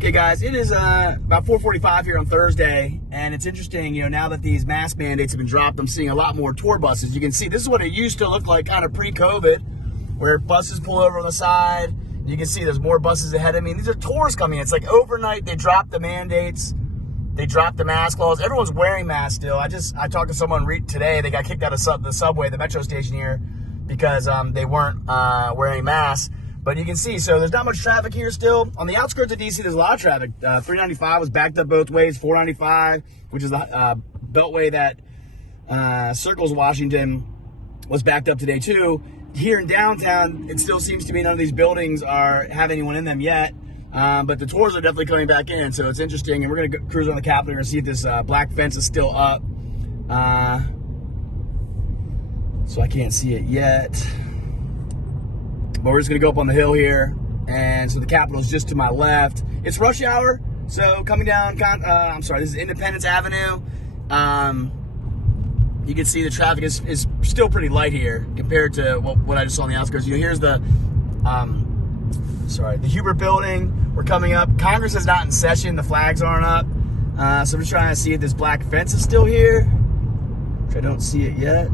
Okay, guys, it is about 4:45 here on Thursday, and it's interesting, now that these mask mandates have been dropped, I'm seeing a lot more tour buses. You can see this is what it used to look like kind of pre-COVID, where buses pull over on the side. You can see there's more buses ahead of me. These are tours coming in. It's like overnight they dropped the mandates. They dropped the mask laws. Everyone's wearing masks still. I talked to someone today. They got kicked out of the subway, the metro station here, because they weren't wearing masks. But you can see, so there's not much traffic here still. On the outskirts of D.C., there's a lot of traffic. 395 was backed up both ways. 495, which is the beltway that circles Washington, was backed up today too. Here in downtown, it still seems to be none of these buildings have anyone in them yet. But the tours are definitely coming back in, so it's interesting. And we're going to cruise on the Capitol. We're going to see if this black fence is still up. So I can't see it yet. But we're just going to go up on the hill here. And so the Capitol is just to my left. It's rush hour, so coming down, this is Independence Avenue. You can see the traffic is still pretty light here compared to what I just saw on the outskirts. Here's the Hubert Building. We're coming up. Congress is not in session. The flags aren't up. So I'm just trying to see if this black fence is still here, which I don't see it yet.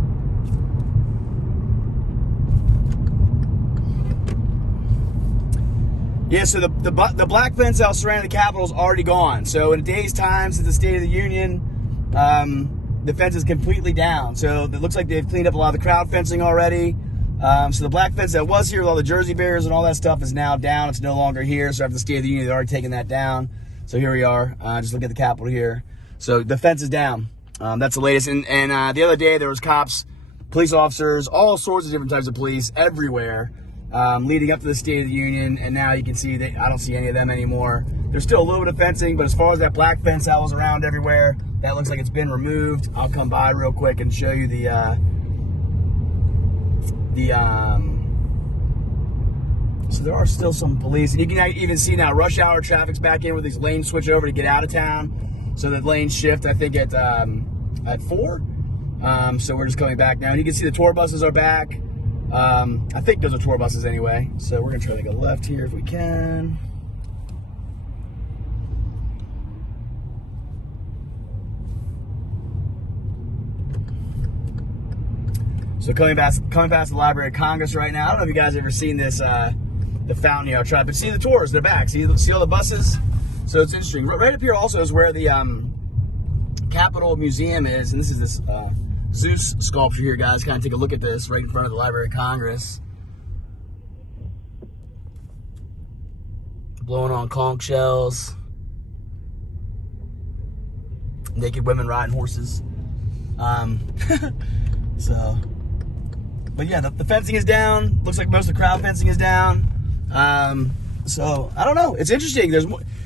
Yeah, so the black fence out surrounding the Capitol is already gone. So in a day's time since the State of the Union, the fence is completely down. So it looks like they've cleaned up a lot of the crowd fencing already. So the black fence that was here with all the Jersey Bears and all that stuff is now down. It's no longer here. So after the State of the Union, they've already taken that down. So here we are. Just look at the Capitol here. So the fence is down. That's the latest. And the other day there was cops, police officers, all sorts of different types of police everywhere, leading up to the State of the Union. And now you can see that I don't see any of them anymore. There's still a little bit of fencing, but as far as that black fence that was around everywhere, that looks like it's been removed. I'll come by real quick and show you so there are still some police, and you can even see now rush hour traffic's back in, where these lanes switch over to get out of town. So the lanes shift, I think at 4. So we're just coming back now, and you can see the tour buses are back. I think those are tour buses anyway. So we're gonna try to go left here if we can. So coming past the Library of Congress right now. I don't know if you guys have ever seen this, the fountain here. I'll try, but see the tours, they're back. See all the buses? So it's interesting. Right up here also is where the Capitol Museum is, and this is this Zeus sculpture here, guys. Kind of take a look at this right in front of the Library of Congress. Blowing on conch shells. Naked women riding horses. But yeah, the fencing is down. Looks like most of the crowd fencing is down. So I don't know. It's interesting.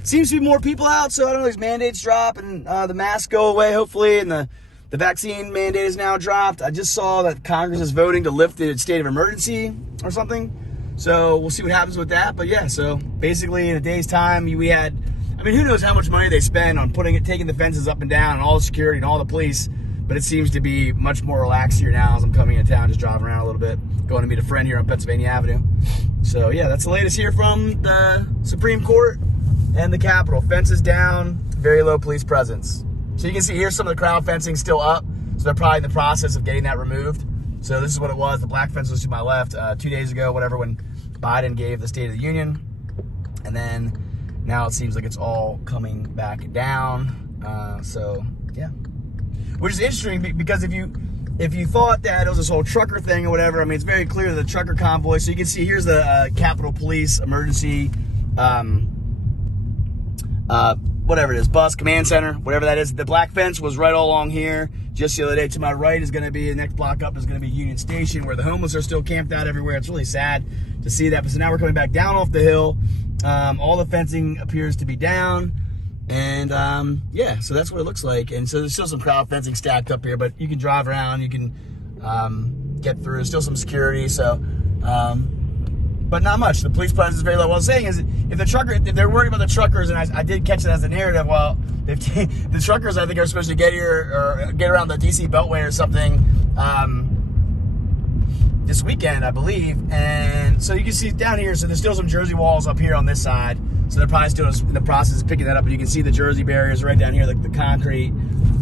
Seems to be more people out. So I don't know. These mandates drop and the masks go away, hopefully, and the vaccine mandate is now dropped. I just saw that Congress is voting to lift the state of emergency or something. So we'll see what happens with that. But yeah, so basically in a day's time, who knows how much money they spend on taking the fences up and down and all the security and all the police. But it seems to be much more relaxed here now as I'm coming into town, just driving around a little bit, going to meet a friend here on Pennsylvania Avenue. So yeah, that's the latest here from the Supreme Court and the Capitol. Fences down, very low police presence. So you can see here some of the crowd fencing still up. So they're probably in the process of getting that removed. So this is what it was. The black fence was to my left 2 days ago, when Biden gave the State of the Union. And then now it seems like it's all coming back down. So yeah. Which is interesting because if you thought that it was this whole trucker thing or whatever, it's very clear the trucker convoy. So you can see here's the Capitol Police emergency, whatever it is, bus command center, whatever that is. The black fence was right all along here. Just the other day, to my right is going to be the next block up is going to be Union Station, where the homeless are still camped out everywhere. It's really sad to see that. But so now we're coming back down off the hill. All the fencing appears to be down. And yeah, so that's what it looks like. And so there's still some crowd fencing stacked up here, but you can drive around, you can get through. There's still some security, so but not much. The police presence is very low. What I was saying is, if they're worried about the truckers, and I did catch it as a narrative, well, the truckers I think are supposed to get here or get around the DC Beltway or something. this weekend, I believe. And so you can see down here, so there's still some Jersey walls up here on this side. So they're probably still in the process of picking that up, but you can see the Jersey barriers right down here, like the concrete.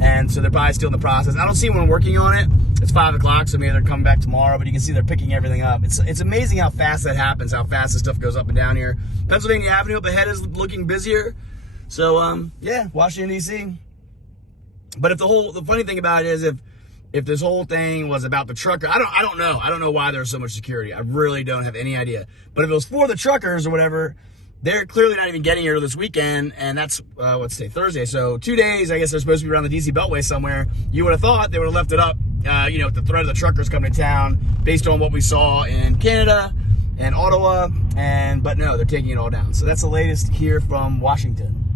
And so they're probably still in the process. I don't see anyone working on it. It's 5 o'clock, so maybe they're coming back tomorrow, but you can see they're picking everything up. It's amazing how fast that happens, how fast this stuff goes up and down here. Pennsylvania Avenue up ahead is looking busier. So, yeah, Washington, D.C. But if the funny thing about it is if this whole thing was about the trucker, I don't know. I don't know why there's so much security. I really don't have any idea. But if it was for the truckers or whatever, they're clearly not even getting here this weekend, and that's, what's today, Thursday. So 2 days, I guess they're supposed to be around the D.C. Beltway somewhere. You would have thought they would have left it up, with the threat of the truckers coming to town based on what we saw in Canada and Ottawa, but no, they're taking it all down. So that's the latest here from Washington.